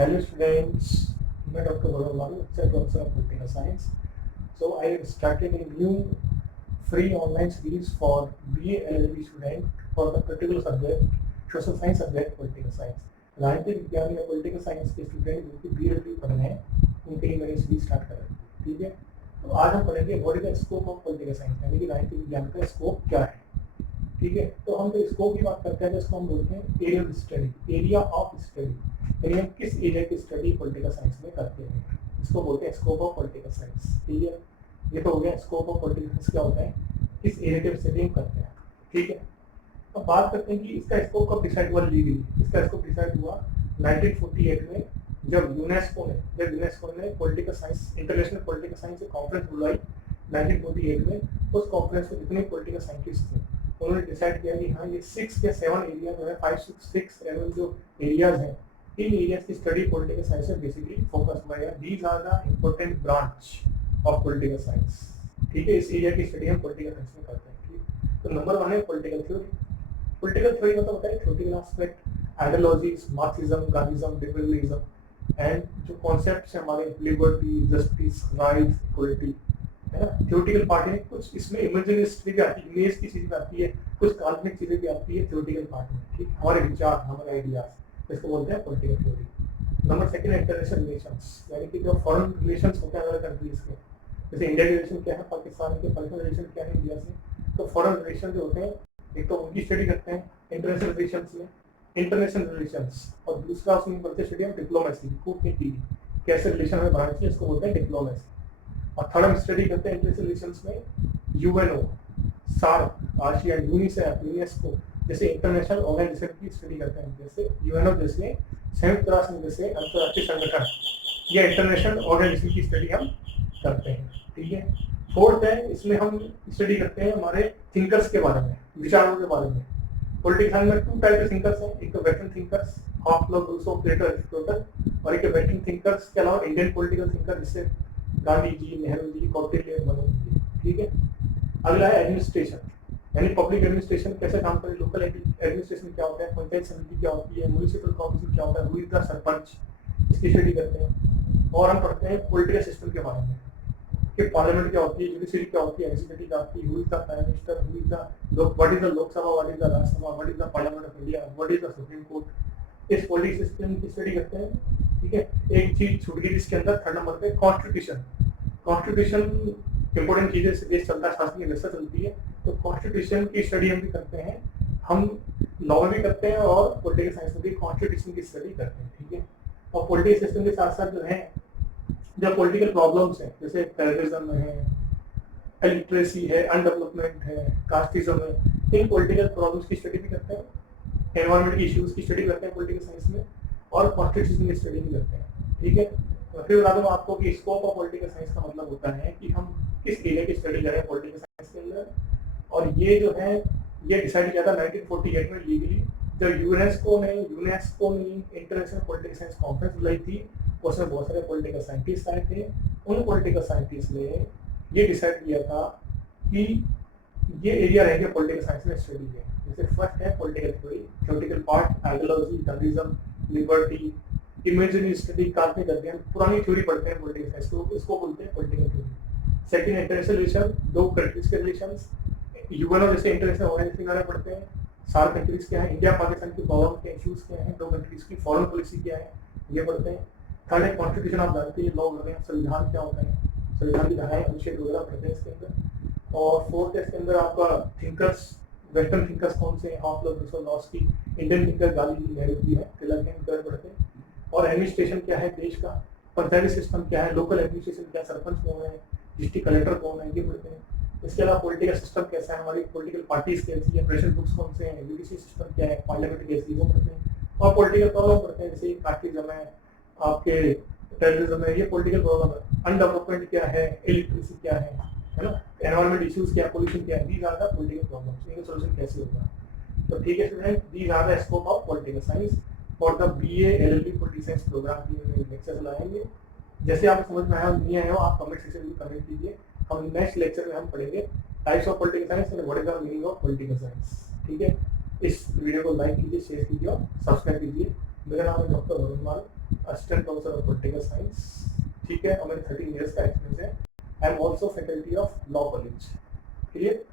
Hello students, I'm Dr. Varun, lecturer professor of political science. So I have started a new free online series for BA LLB student for the particular subject social science subject political science. राजनीतिक विज्ञान या political science के student जो कि BA LLB पढ़ रहे हैं उनके लिए मैंने सीरीज स्टार्ट कर रही है, ठीक है। तो आज हम पढ़ेंगे what is the scope of political science, यानी कि राजनीतिक विज्ञान का स्कोप क्या है, ठीक है। तो हम जो स्कोप की बात करते हैं जिसको हम बोलते हैं area of study, area of study, यानी हम किस एरिया की स्टडी पॉलिटिकल साइंस में करते हैं, इसको बोलते हैं स्कोप ऑफ पॉलिटिकल साइंस, ठीक है। ये तो हो गया स्कोप ऑफ पॉलिटिकल साइंस क्या होता है, किस एरिया की स्टडी हम करते हैं, ठीक है। अब बात करते हैं कि इसका स्कोप कब डिसाइड हुआ लीगली। इसका स्कोप डिसाइड हुआ 1948 में, जब यूनेस्को ने political science international political science conference बुलाई 1948 में। उस कॉन्फ्रेंस में जितने पॉलिटिकल साइंटिस्ट थे उन्होंने डिसाइड किया कि हाँ ये 6 या 7 एरिया जो है 5, 6, 7 जो एरियाज हैं, इन एरियाज की स्टडी पॉलिटिकल साइंस में बेसिकली फोकस हुआ है। These are the important branch of political science, ठीक है। इस एरिया की स्टडी हम पॉलिटिकल साइंस में करते हैं, ठीक। तो नंबर 1 है पॉलिटिकल थ्योरी। पॉलिटिकल थ्योरी मतलब होता है theoretical aspect, ideologies, Marxism, Gandhism, liberalism and जो कॉन्सेप्ट्स हैं हमारे लिबर्टी, जस्टिस, राइट, इक्वलिटी, है ना। थ्योरेटिकल पार्ट है, कुछ इसमें इमेजिनरी चीजें भी आती है, इमेज की चीजें भी आती है, कुछ काल्पनिक चीजें भी आती है थ्योरेटिकल पार्ट में, ठीक। हमारे विचार, हमारे आइडियाज, इसको बोलते हैं पॉलिटिकल थ्योरी। नंबर 2 है इंटरनेशनल रिलेशंस, यानी कि जो फॉरेन रिलेशंस होते हैं अलग कंट्रीज के, जैसे इंडिया के रिलेशन क्या है पाकिस्तान के, पाकिस्तान रिलेशन क्या है इंडिया से। तो फॉरेन रिलेशन जो होते हैं एक तो उनकी स्टडी करते हैं इंटरनेशनल रिलेशंस में, इंटरनेशनल रिलेशंस, और दूसरा उसमें करते स्टडी हम डिप्लोमेसी, कूटनीति, कैसे रिलेशन हमें बनाना चाहिए, इसको बोलते हैं डिप्लोमेसी। और थर्ड हम स्टडी करते हैं इंटरनेशनल रिलेशंस में UNO, SAARC, ASEAN, UNICEF, UNESCO जैसे इंटरनेशनल ऑर्गेनाइजेशन की स्टडी करते हैं, जैसे यूएनओ जैसे संयुक्त राष्ट्र जैसे अंतर्राष्ट्रीय संगठन या इंटरनेशल ऑर्गेनाइजेशन की स्टडी हम करते हैं, ठीक है। फोर्थ है इसमें हम स्टडी करते हैं हमारे थिंकर्स के बारे में, विचारों के बारे में। पॉलिटिकल साइंस में 2 टाइप के थिंकर्स हैं, एक तो वेस्टर्न थिंकर्स, हाफलर, रूसो, प्लेटो, एरिस्टोटल, और एक वेस्टर्न थिंकर्स के अलावा इंडियन पॉलिटिकल थिंकर जैसे गांधी जी, नेहरू जी, कौटिल्य, मनोज जी, ठीक है। अगला है एडमिनिस्ट्रेशन, यानी पब्लिक एडमिनिस्ट्रेशन कैसे काम करे, लोकल एडमिनिस्ट्रेशन क्या होता है, पंचायत समिति क्या होती है, म्युनिसिपल कॉर्पोरेशन क्या होता है, हु इज द सरपंच, इसकी स्टडी करते हैं। और हम पढ़ते हैं पॉलिटिकल सिस्टम के बारे में कि पार्लियामेंट क्या होती है, जुडिशरी क्या होती है, एग्जीक्यूटिव क्या होती है, who is the prime minister, who is the what is the Lok Sabha, what is the Rajya Sabha, what is the parliament of India, what is the supreme court, इस पॉलिटिकल सिस्टम की स्टडी करते हैं, ठीक है। एक चीज छूट गई जिसके अंदर 3rd नंबर पे कॉन्स्टिट्यूशन। कॉन्स्टिट्यूशन इंपोर्टेंट चीजें से देश चलता है, शासकीय व्यवस्था चलती है, तो कॉन्स्टिट्यूशन की स्टडी हम भी करते हैं, हम लॉ में भी करते हैं और पॉलिटिकल साइंस में भी कॉन्स्टिट्यूशन की स्टडी करते हैं, ठीक है। और पॉलिटिकल सिस्टम के साथ साथ जो है जो पॉलिटिकल प्रॉब्लम्स हैं जैसे टेररिज्म है, इलिटरेसी है, अनडेवलपमेंट है, कास्टिज्म है, इन पॉलिटिकल प्रॉब्लम्स की स्टडी भी करते हैं, एनवायरमेंट की इश्यूज की स्टडी करते हैं पॉलिटिकल साइंस में, और कॉन्स्टिट्यूशन की स्टडी भी करते हैं, ठीक है। तो फिर बता दूं आपको कि स्कोप ऑफ पॉलिटिकल साइंस का मतलब होता है कि हम किस एरिया की स्टडी करें पॉलिटिकल साइंस के अंदर। और ये जो है ये डिसाइड किया था 1948 में लीगली, जब यूनेस्को ने इंटरनेशनल पॉलिटिकल साइंस कॉन्फ्रेंस बुलाई थी, उसमें बहुत सारे पॉलिटिकल साइंटिस्ट आए थे। उन पॉलिटिकल साइंटिस्ट ने ये डिसाइड किया था कि ये एरिया रहेंगे पॉलिटिकल साइंस में स्टडी है। जैसे फर्स्ट है political theory, theoretical part, ideology, Gandhism, liberty, imaginary study, काल्पनिक अध्ययन, पुरानी थ्योरी पढ़ते हैं पॉलिटिकल साइंस को, इसको बोलते हैं political theory. Second international relation, 2 countries के रिलेशंस, यूएनओ जैसे इंटरनेशनल ऑर्गेनाइजेशन बारे पढ़ते हैं, 4 कंट्रीज क्या है, इंडिया पाकिस्तान की प्रॉब्लम के इश्यूज क्या है, 2 कंट्रीज की फॉरेन पॉलिसी क्या है, ये पढ़ते हैं। थर्ड है कॉन्स्टिट्यूशन, आप जानते हैं लॉ वगैरह, संविधान क्या होता है, संविधान की धाराएं, अनुच्छेद वगैरह पढ़ते हैं इसके अंदर। और फोर्थ है इसके अंदर आपका थिंकर्स, वेस्टर्न थिंकर्स कौन से हैं, हाफलर, Rousseau, Laski, Indian thinker Gandhi ji, Nehru ji है, तिलक है, इनके पढ़ते हैं। और एडमिनिस्ट्रेशन क्या है देश का, पंचायती सिस्टम क्या है, लोकल एडमिनिस्ट्रेशन क्या, सरपंच कौन है, डिस्ट्रिक्ट कलेक्टर कौन है, ये पढ़ते हैं। इसके अलावा पॉलिटिकल सिस्टम कैसा है, हमारी पॉलिटिकल पार्टीज कैसी है, प्रेशर ग्रुप्स कौन से हैं, यूडीसी सिस्टम क्या है, पार्लियामेंट कैसी है, वो पढ़ते हैं। और पॉलिटिकल प्रॉब्लम पढ़ते हैं जैसे कास्टिज्म है, आपके टेररिज्म है, ये पॉलिटिकल प्रॉब्लम है। अनडेवलपमेंट क्या है, इलिटरेसी क्या है ना, एनवायरमेंट इश्यूज क्या है, पोल्यूशन क्या है, these are the political problems, इनका सॉल्यूशन कैसे होगा। तो ठीक है student, these are the scope of political science for the BA LLB political science programme की लेक्चर लाएंगे। जैसे आपको समझ में आया नहीं आया हो, आप कमेंट सेक्शन में कमेंट कीजिए। हम नेक्स्ट लेक्चर में हम पढ़ेंगे types of political science and what is the meaning of political science, ठीक है। इस वीडियो को लाइक कीजिए, शेयर कीजिए और सब्सक्राइब कीजिए। मेरा नाम है doctor Varun mall, assistant professor of political science. ठीक है, और मेरे 13 ईयर्स का एक्सपीरियंस है। I am also faculty of law college. Clear.